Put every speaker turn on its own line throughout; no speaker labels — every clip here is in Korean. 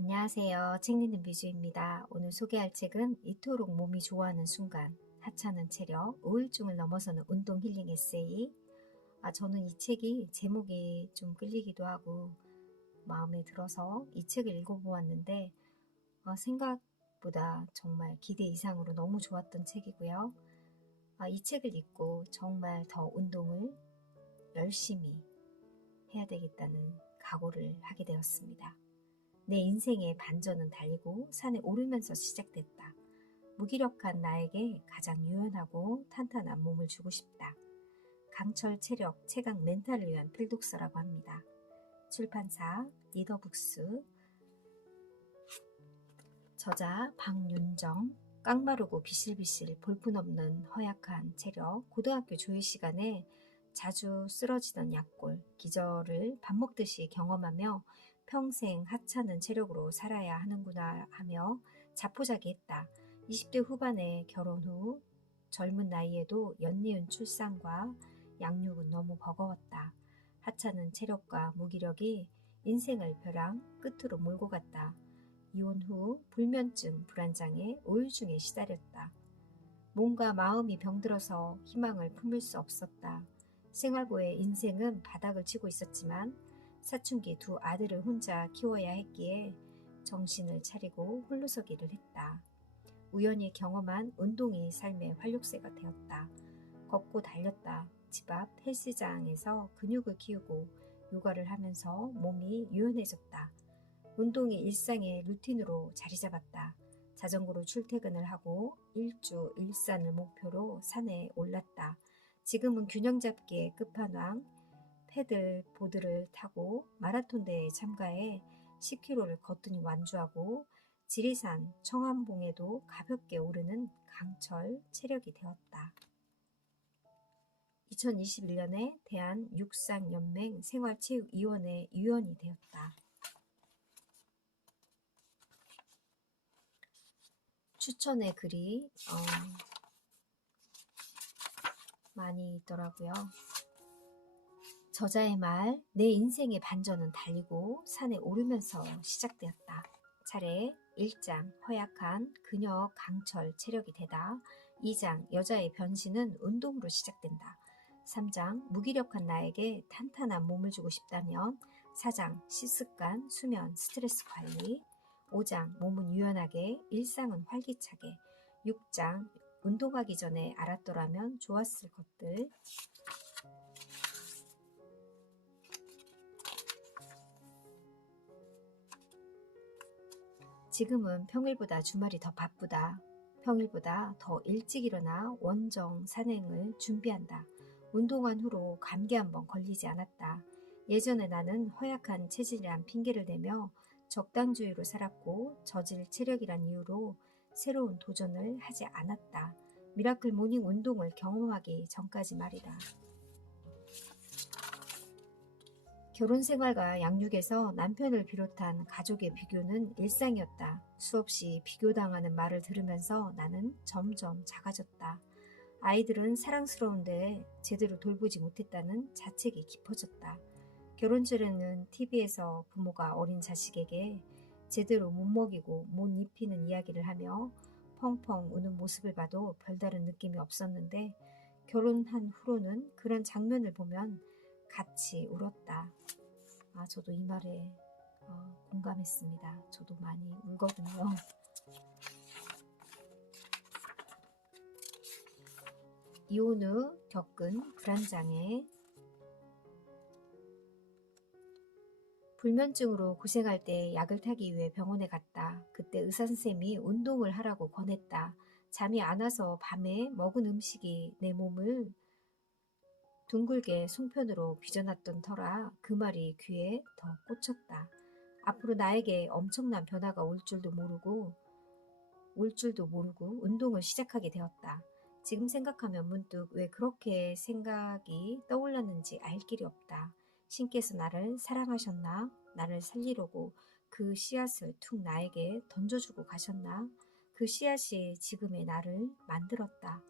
안녕하세요. 책 읽는 뮤즈입니다. 오늘 소개할 책은 이토록 몸이 좋아하는 순간, 하찮은 체력, 우울증을 넘어서는 운동 힐링 에세이. 아, 저는 이 책이 제목이 좀 끌리기도 하고 마음에 들어서 이 책을 읽어보았는데 아, 생각보다 정말 기대 이상으로 너무 좋았던 책이고요. 아, 이 책을 읽고 정말 더 운동을 열심히 해야 되겠다는 각오를 하게 되었습니다. 내 인생의 반전은 달리고 산에 오르면서 시작됐다. 무기력한 나에게 가장 유연하고 탄탄한 몸을 주고 싶다. 강철 체력, 체강 멘탈을 위한 필독서라고 합니다. 출판사 리더북스 저자 박윤정 깡마르고 비실비실 볼품없는 허약한 체력 고등학교 조회 시간에 자주 쓰러지던 약골 기절을 밥 먹듯이 경험하며 평생 하찮은 체력으로 살아야 하는구나 하며 자포자기했다. 20대 후반에 결혼 후 젊은 나이에도 연이은 출산과 양육은 너무 버거웠다. 하찮은 체력과 무기력이 인생을 벼랑 끝으로 몰고 갔다. 이혼 후 불면증, 불안장애, 우울증에 시달렸다. 몸과 마음이 병들어서 희망을 품을 수 없었다. 생활고의 인생은 바닥을 치고 있었지만 사춘기 두 아들을 혼자 키워야 했기에 정신을 차리고 홀로서기를 했다. 우연히 경험한 운동이 삶의 활력새가 되었다. 걷고 달렸다. 집 앞 헬스장에서 근육을 키우고 요가를 하면서 몸이 유연해졌다. 운동이 일상의 루틴으로 자리 잡았다. 자전거로 출퇴근을 하고 일주 일산을 목표로 산에 올랐다. 지금은 균형 잡기의 끝판왕, 패들 보드를 타고 마라톤 대회에 참가해 10km를 거뜬히 완주하고 지리산 청암봉에도 가볍게 오르는 강철 체력이 되었다. 2021년에 대한 육상연맹 생활체육위원회 위원이 되었다. 추천의 글이 어, 많이 있더라고요. 저자의 말, 내 인생의 반전은 달리고 산에 오르면서 시작되었다. 차례 1장, 허약한 그녀 강철 체력이 되다. 2장, 여자의 변신은 운동으로 시작된다. 3장, 무기력한 나에게 탄탄한 몸을 주고 싶다면 4장, 식습관, 수면, 스트레스 관리 5장, 몸은 유연하게, 일상은 활기차게 6장, 운동하기 전에 알았더라면 좋았을 것들 지금은 평일보다 주말이 더 바쁘다. 평일보다 더 일찍 일어나 원정 산행을 준비한다. 운동한 후로 감기 한번 걸리지 않았다. 예전에 나는 허약한 체질이란 핑계를 대며 적당주의로 살았고 저질 체력이란 이유로 새로운 도전을 하지 않았다. 미라클 모닝 운동을 경험하기 전까지 말이다. 결혼 생활과 양육에서 남편을 비롯한 가족의 비교는 일상이었다. 수없이 비교당하는 말을 들으면서 나는 점점 작아졌다. 아이들은 사랑스러운데 제대로 돌보지 못했다는 자책이 깊어졌다. 결혼 전에는 TV에서 부모가 어린 자식에게 제대로 못 먹이고 못 입히는 이야기를 하며 펑펑 우는 모습을 봐도 별다른 느낌이 없었는데 결혼한 후로는 그런 장면을 보면 같이 울었다. 아, 저도 이 말에 어, 공감했습니다. 저도 많이 울거든요. 이혼 후 겪은 불안장애 불면증으로 고생할 때 약을 타기 위해 병원에 갔다. 그때 의사선생님이 운동을 하라고 권했다. 잠이 안 와서 밤에 먹은 음식이 내 몸을 둥글게 송편으로 빚어놨던 터라 그 말이 귀에 더 꽂혔다. 앞으로 나에게 엄청난 변화가 올 줄도 모르고 올 줄도 모르고 운동을 시작하게 되었다. 지금 생각하면 문득 왜 그렇게 생각이 떠올랐는지 알 길이 없다. 신께서 나를 사랑하셨나? 나를 살리려고 그 씨앗을 툭 나에게 던져주고 가셨나? 그 씨앗이 지금의 나를 만들었다.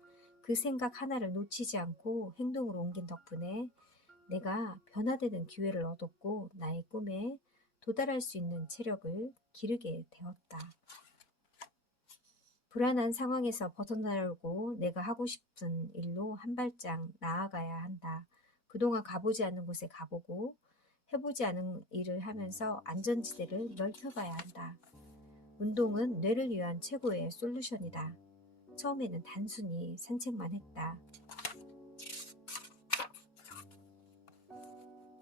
그 생각 하나를 놓치지 않고 행동으로 옮긴 덕분에 내가 변화되는 기회를 얻었고 나의 꿈에 도달할 수 있는 체력을 기르게 되었다. 불안한 상황에서 벗어나려고 내가 하고 싶은 일로 한 발짝 나아가야 한다. 그동안 가보지 않는 곳에 가보고 해보지 않은 일을 하면서 안전지대를 넓혀가야 한다. 운동은 뇌를 위한 최고의 솔루션이다. 처음에는 단순히 산책만 했다.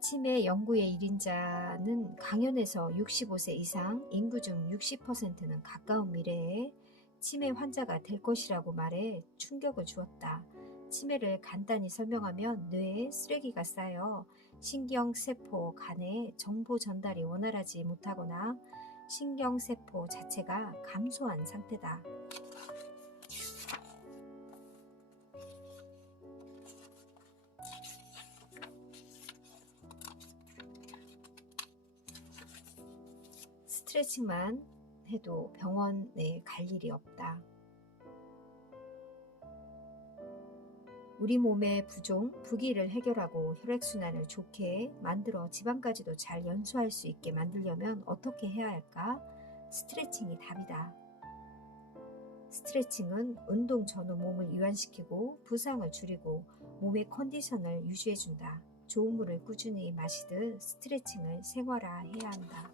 치매 연구의 1인자는 강연에서 65세 이상 인구 중 60%는 가까운 미래에 치매 환자가 될 것이라고 말해 충격을 주었다. 치매를 간단히 설명하면 뇌에 쓰레기가 쌓여 신경세포 간에 정보 전달이 원활하지 못하거나 신경세포 자체가 감소한 상태다. 스트레칭만 해도 병원에 갈 일이 없다. 우리 몸의 부종, 부기를 해결하고 혈액순환을 좋게 만들어 지방까지도 잘 연소할 수 있게 만들려면 어떻게 해야 할까? 스트레칭이 답이다. 스트레칭은 운동 전후 몸을 이완시키고 부상을 줄이고 몸의 컨디션을 유지해준다. 좋은 물을 꾸준히 마시듯 스트레칭을 생활화해야 한다.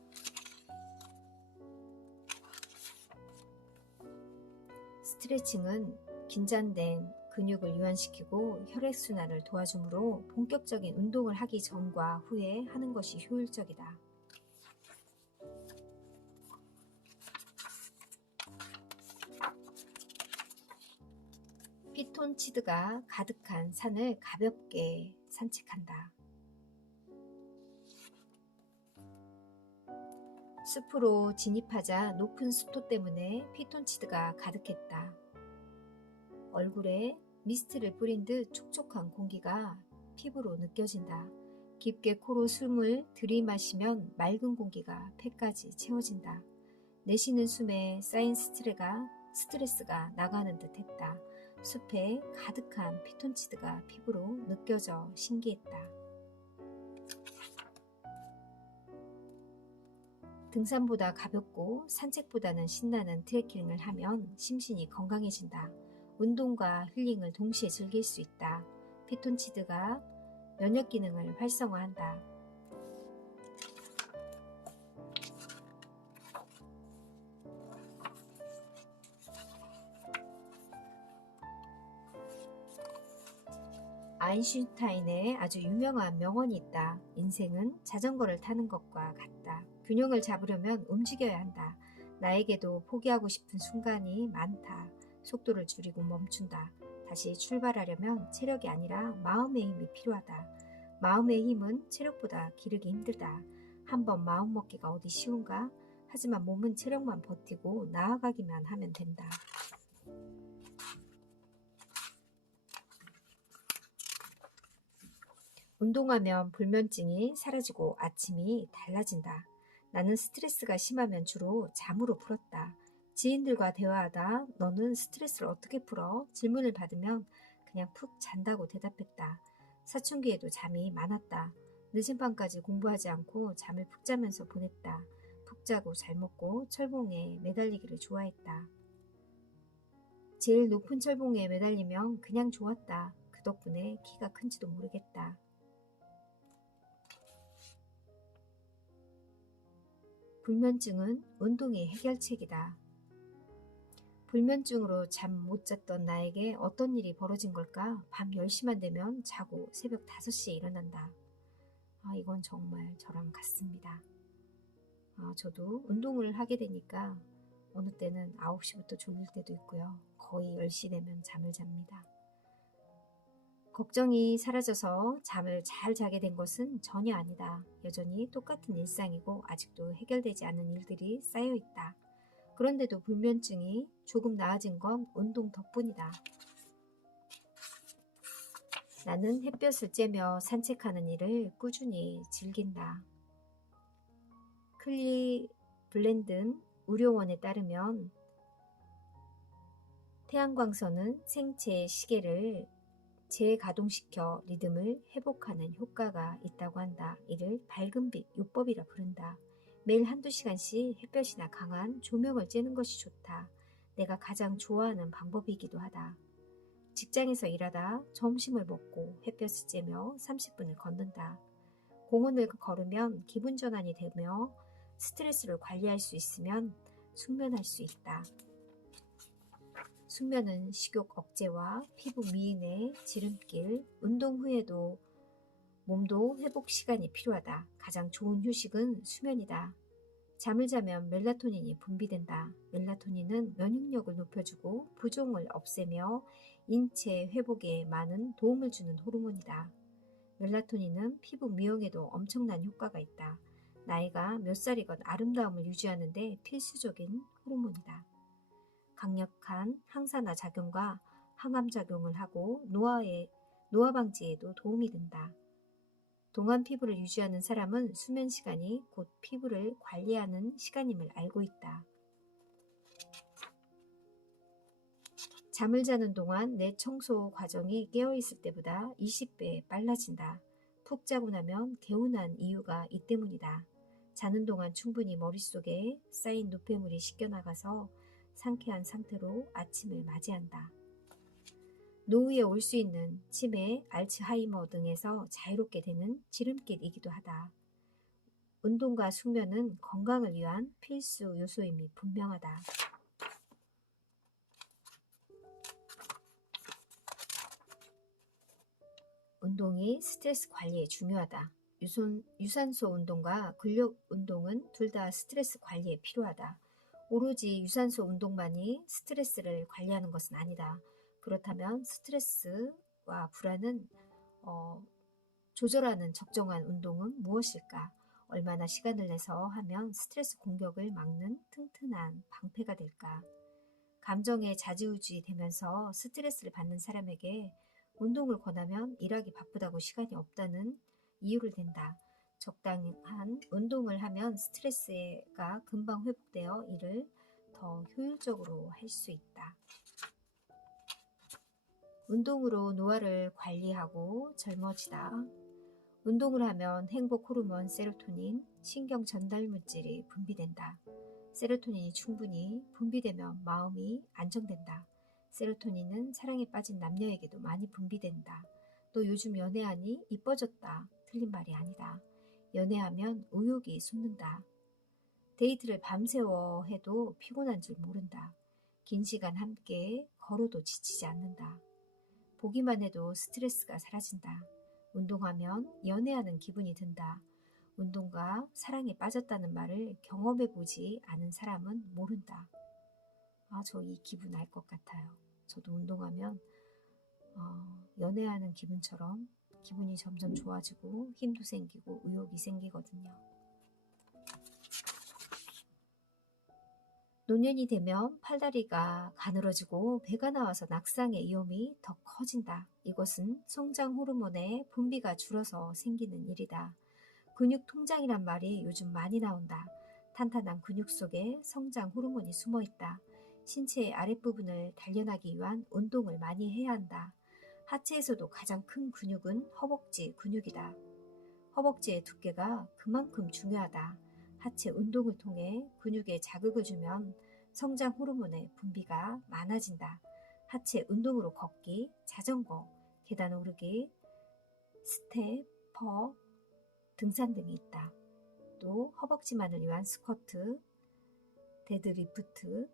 스트레칭은 긴장된 근육을 이완시키고 혈액순환을 도와주므로 본격적인 운동을 하기 전과 후에 하는 것이 효율적이다. 피톤치드가 가득한 산을 가볍게 산책한다. 숲으로 진입하자 높은 습도 때문에 피톤치드가 가득했다. 얼굴에 미스트를 뿌린 듯 촉촉한 공기가 피부로 느껴진다. 깊게 코로 숨을 들이마시면 맑은 공기가 폐까지 채워진다. 내쉬는 숨에 쌓인 스트레가, 스트레스가 나가는 듯 했다. 숲에 가득한 피톤치드가 피부로 느껴져 신기했다. 등산보다 가볍고 산책보다는 신나는 트레킹을 하면 심신이 건강해진다. 운동과 힐링을 동시에 즐길 수 있다. 피톤치드가 면역 기능을 활성화한다. 아인슈타인의 아주 유명한 명언이 있다. 인생은 자전거를 타는 것과 같다. 균형을 잡으려면 움직여야 한다. 나에게도 포기하고 싶은 순간이 많다. 속도를 줄이고 멈춘다. 다시 출발하려면 체력이 아니라 마음의 힘이 필요하다. 마음의 힘은 체력보다 기르기 힘들다. 한번 마음 먹기가 어디 쉬운가? 하지만 몸은 체력만 버티고 나아가기만 하면 된다. 운동하면 불면증이 사라지고 아침이 달라진다. 나는 스트레스가 심하면 주로 잠으로 풀었다. 지인들과 대화하다 너는 스트레스를 어떻게 풀어? 질문을 받으면 그냥 푹 잔다고 대답했다. 사춘기에도 잠이 많았다. 늦은 밤까지 공부하지 않고 잠을 푹 자면서 보냈다. 푹 자고 잘 먹고 철봉에 매달리기를 좋아했다. 제일 높은 철봉에 매달리면 그냥 좋았다. 그 덕분에 키가 큰지도 모르겠다. 불면증은 운동의 해결책이다. 불면증으로 잠 못 잤던 나에게 어떤 일이 벌어진 걸까? 밤 10시만 되면 자고 새벽 5시에 일어난다. 아, 이건 정말 저랑 같습니다. 아, 저도 운동을 하게 되니까 어느 때는 9시부터 졸릴 때도 있고요. 거의 10시 되면 잠을 잡니다. 걱정이 사라져서 잠을 잘 자게 된 것은 전혀 아니다. 여전히 똑같은 일상이고 아직도 해결되지 않은 일들이 쌓여 있다. 그런데도 불면증이 조금 나아진 건 운동 덕분이다. 나는 햇볕을 쬐며 산책하는 일을 꾸준히 즐긴다. 클리 블렌든 의료원에 따르면 태양광선은 생체 시계를 재가동시켜 리듬을 회복하는 효과가 있다고 한다. 이를 밝은빛 요법이라 부른다. 매일 한두 시간씩 햇볕이나 강한 조명을 쬐는 것이 좋다. 내가 가장 좋아하는 방법이기도 하다. 직장에서 일하다 점심을 먹고 햇볕을 쬐며 30분을 걷는다. 공원을 걸으면 기분 전환이 되며 스트레스를 관리할 수 있으면 숙면할 수 있다. 숙면은 식욕 억제와 피부 미인의 지름길, 운동 후에도 몸도 회복 시간이 필요하다. 가장 좋은 휴식은 수면이다. 잠을 자면 멜라토닌이 분비된다. 멜라토닌은 면역력을 높여주고 부종을 없애며 인체 회복에 많은 도움을 주는 호르몬이다. 멜라토닌은 피부 미용에도 엄청난 효과가 있다. 나이가 몇 살이건 아름다움을 유지하는데 필수적인 호르몬이다. 강력한 항산화 작용과 항암 작용을 하고 노화에 노화 방지에도 도움이 된다. 동안 피부를 유지하는 사람은 수면 시간이 곧 피부를 관리하는 시간임을 알고 있다. 잠을 자는 동안 내 청소 과정이 깨어있을 때보다 20배 빨라진다. 푹 자고 나면 개운한 이유가 이 때문이다. 자는 동안 충분히 머릿속에 쌓인 노폐물이 씻겨나가서 상쾌한 상태로 아침을 맞이한다. 노후에 올 수 있는 치매, 알츠하이머 등에서 자유롭게 되는 지름길이기도 하다. 운동과 숙면은 건강을 위한 필수 요소임이 분명하다. 운동이 스트레스 관리에 중요하다. 유산소 운동과 근력 운동은 둘 다 스트레스 관리에 필요하다. 오로지 유산소 운동만이 스트레스를 관리하는 것은 아니다. 그렇다면 스트레스와 불안은 어, 조절하는 적정한 운동은 무엇일까? 얼마나 시간을 내서 하면 스트레스 공격을 막는 튼튼한 방패가 될까? 감정에 자지우지 되면서 스트레스를 받는 사람에게 운동을 권하면 일하기 바쁘다고 시간이 없다는 이유를 댄다. 적당한 운동을 하면 스트레스가 금방 회복되어 일을 더 효율적으로 할 수 있다. 운동으로 노화를 관리하고 젊어지다. 운동을 하면 행복 호르몬 세로토닌, 신경 전달 물질이 분비된다. 세로토닌이 충분히 분비되면 마음이 안정된다. 세로토닌은 사랑에 빠진 남녀에게도 많이 분비된다. 또 요즘 연애하니 이뻐졌다. 틀린 말이 아니다. 연애하면 의욕이 솟는다. 데이트를 밤새워 해도 피곤한 줄 모른다. 긴 시간 함께 걸어도 지치지 않는다. 보기만 해도 스트레스가 사라진다. 운동하면 연애하는 기분이 든다. 운동과 사랑에 빠졌다는 말을 경험해 보지 않은 사람은 모른다. 아, 저 이 기분 알 것 같아요. 저도 운동하면 어, 연애하는 기분처럼 기분이 점점 좋아지고 힘도 생기고 의욕이 생기거든요. 노년이 되면 팔다리가 가늘어지고 배가 나와서 낙상의 위험이 더 커진다. 이것은 성장 호르몬의 분비가 줄어서 생기는 일이다. 근육 통장이란 말이 요즘 많이 나온다. 탄탄한 근육 속에 성장 호르몬이 숨어 있다. 신체의 아랫부분을 단련하기 위한 운동을 많이 해야 한다. 하체에서도 가장 큰 근육은 허벅지 근육이다. 허벅지의 두께가 그만큼 중요하다. 하체 운동을 통해 근육에 자극을 주면 성장 호르몬의 분비가 많아진다. 하체 운동으로 걷기, 자전거, 계단 오르기, 스테퍼, 등산 등이 있다. 또 허벅지만을 위한 스쿼트, 데드리프트.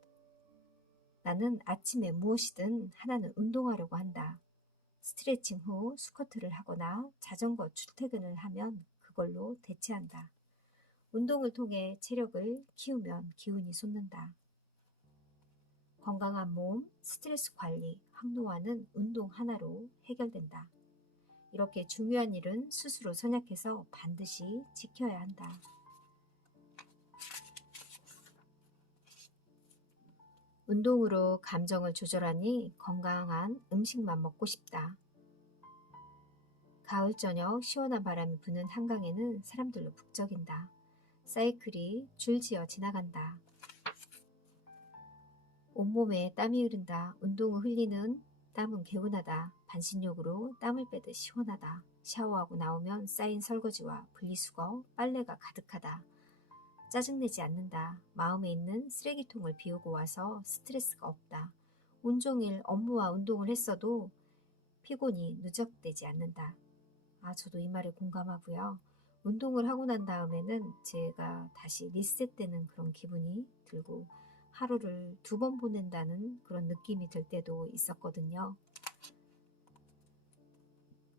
나는 아침에 무엇이든 하나는 운동하려고 한다. 스트레칭 후 스쿼트를 하거나 자전거 출퇴근을 하면 그걸로 대체한다. 운동을 통해 체력을 키우면 기운이 솟는다. 건강한 몸, 스트레스 관리, 항노화는 운동 하나로 해결된다. 이렇게 중요한 일은 스스로 선약해서 반드시 지켜야 한다. 운동으로 감정을 조절하니 건강한 음식만 먹고 싶다. 가을 저녁 시원한 바람이 부는 한강에는 사람들로 북적인다. 사이클이 줄지어 지나간다. 온몸에 땀이 흐른다. 운동 후 흘리는 땀은 개운하다. 반신욕으로 땀을 빼듯 시원하다. 샤워하고 나오면 쌓인 설거지와 분리수거, 빨래가 가득하다. 짜증내지 않는다. 마음에 있는 쓰레기통을 비우고 와서 스트레스가 없다. 온종일 업무와 운동을 했어도 피곤이 누적되지 않는다. 아, 저도 이 말에 공감하고요. 운동을 하고 난 다음에는 제가 다시 리셋되는 그런 기분이 들고 하루를 두 번 보낸다는 그런 느낌이 들 때도 있었거든요.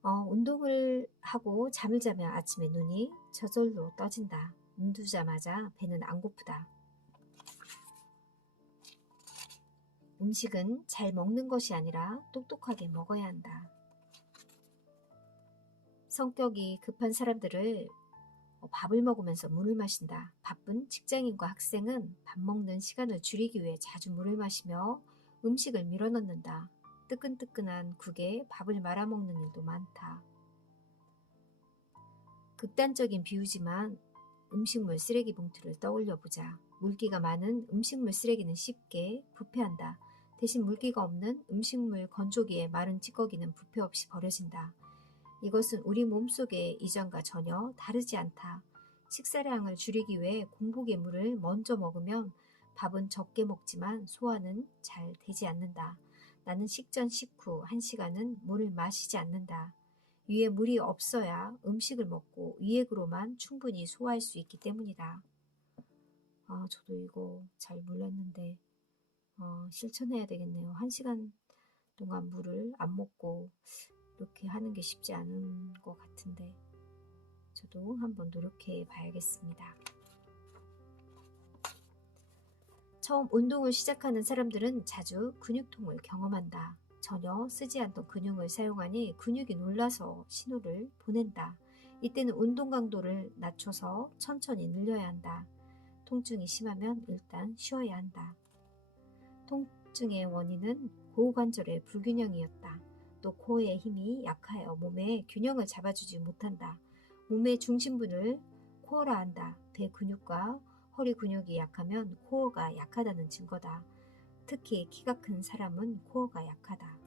어, 운동을 하고 잠을 자면 아침에 눈이 저절로 떠진다. 눈 뜨자마자 배는 안 고프다. 음식은 잘 먹는 것이 아니라 똑똑하게 먹어야 한다. 성격이 급한 사람들을 어, 밥을 먹으면서 물을 마신다. 바쁜 직장인과 학생은 밥 먹는 시간을 줄이기 위해 자주 물을 마시며 음식을 밀어넣는다. 뜨끈뜨끈한 국에 밥을 말아먹는 일도 많다. 극단적인 비유지만 음식물 쓰레기 봉투를 떠올려 보자. 물기가 많은 음식물 쓰레기는 쉽게 부패한다. 대신 물기가 없는 음식물 건조기에 마른 찌꺼기는 부패 없이 버려진다. 이것은 우리 몸속의 이전과 전혀 다르지 않다. 식사량을 줄이기 위해 공복의 물을 먼저 먹으면 밥은 적게 먹지만 소화는 잘 되지 않는다. 나는 식전 식후 1시간은 물을 마시지 않는다. 위에 물이 없어야 음식을 먹고 위액으로만 충분히 소화할 수 있기 때문이다. 아, 저도 이거 잘 몰랐는데 어, 실천해야 되겠네요. 1시간 동안 물을 안 먹고 이렇게 하는 게 쉽지 않은 것 같은데 저도 한번 노력해 봐야겠습니다. 처음 운동을 시작하는 사람들은 자주 근육통을 경험한다. 전혀 쓰지 않던 근육을 사용하니 근육이 놀라서 신호를 보낸다. 이때는 운동 강도를 낮춰서 천천히 늘려야 한다. 통증이 심하면 일단 쉬어야 한다. 통증의 원인은 고관절의 불균형이었다. 또 코어의 힘이 약하여 몸의 균형을 잡아주지 못한다. 몸의 중심부를 코어라 한다. 배 근육과 허리 근육이 약하면 코어가 약하다는 증거다. 특히 키가 큰 사람은 코어가 약하다.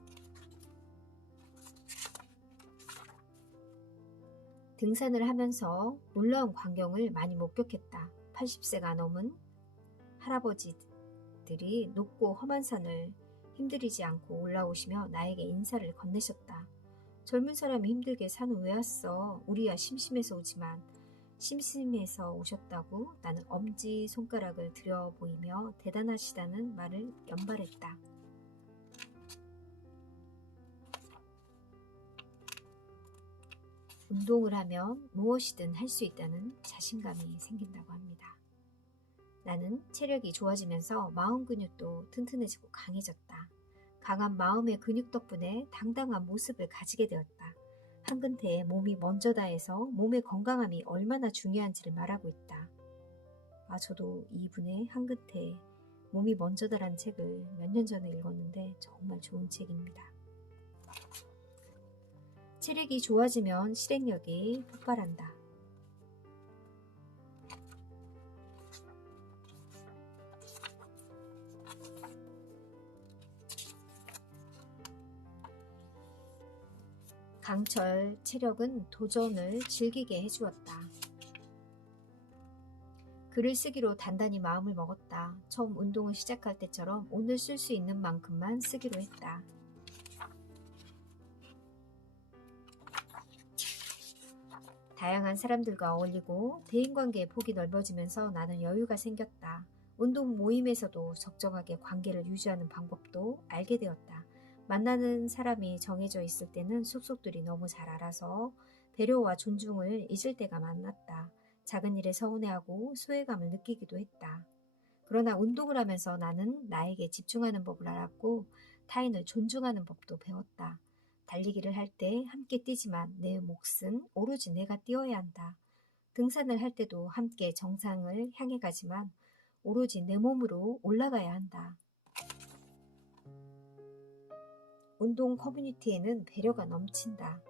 등산을 하면서 놀라운 광경을 많이 목격했다. 80세가 넘은 할아버지들이 높고 험한 산을 힘들이지 않고 올라오시며 나에게 인사를 건네셨다. 젊은 사람이 힘들게 산을 왜 왔어? 우리야 심심해서 오지만 심심해서 오셨다고 나는 엄지 손가락을 들여 보이며 대단하시다는 말을 연발했다. 운동을 하면 무엇이든 할 수 있다는 자신감이 생긴다고 합니다. 나는 체력이 좋아지면서 마음 근육도 튼튼해지고 강해졌다. 강한 마음의 근육 덕분에 당당한 모습을 가지게 되었다. 한근태에 몸이 먼저다 해서 몸의 건강함이 얼마나 중요한지를 말하고 있다. 아, 저도 이분의 한근태 몸이 먼저다라는 책을 몇 년 전에 읽었는데 정말 좋은 책입니다. 체력이 좋아지면 실행력이 폭발한다. 강철 체력은 도전을 즐기게 해주었다. 글을 쓰기로 단단히 마음을 먹었다. 처음 운동을 시작할 때처럼 오늘 쓸 수 있는 만큼만 쓰기로 했다. 다양한 사람들과 어울리고 대인관계의 폭이 넓어지면서 나는 여유가 생겼다. 운동 모임에서도 적정하게 관계를 유지하는 방법도 알게 되었다. 만나는 사람이 정해져 있을 때는 속속들이 너무 잘 알아서 배려와 존중을 잊을 때가 많았다. 작은 일에 서운해하고 소외감을 느끼기도 했다. 그러나 운동을 하면서 나는 나에게 집중하는 법을 알았고 타인을 존중하는 법도 배웠다. 달리기를 할 때 함께 뛰지만 내 몫은 오로지 내가 뛰어야 한다. 등산을 할 때도 함께 정상을 향해 가지만 오로지 내 몸으로 올라가야 한다. 운동 커뮤니티에는 배려가 넘친다.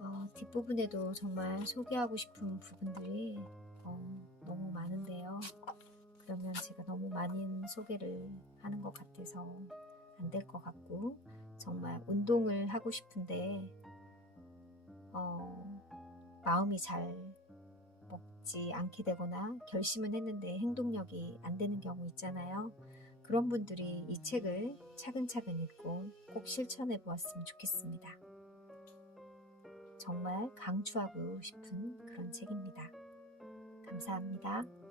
어, 뒷부분에도 정말 소개하고 싶은 부분들이 어, 너무 많은데요. 그러면 제가 너무 많은 소개를 하는 것 같아서 안 될 것 같고 정말 운동을 하고 싶은데 어, 마음이 잘 먹지 않게 되거나 결심은 했는데 행동력이 안 되는 경우 있잖아요. 그런 분들이 이 책을 차근차근 읽고 꼭 실천해 보았으면 좋겠습니다. 정말 강추하고 싶은 그런 책입니다. 감사합니다.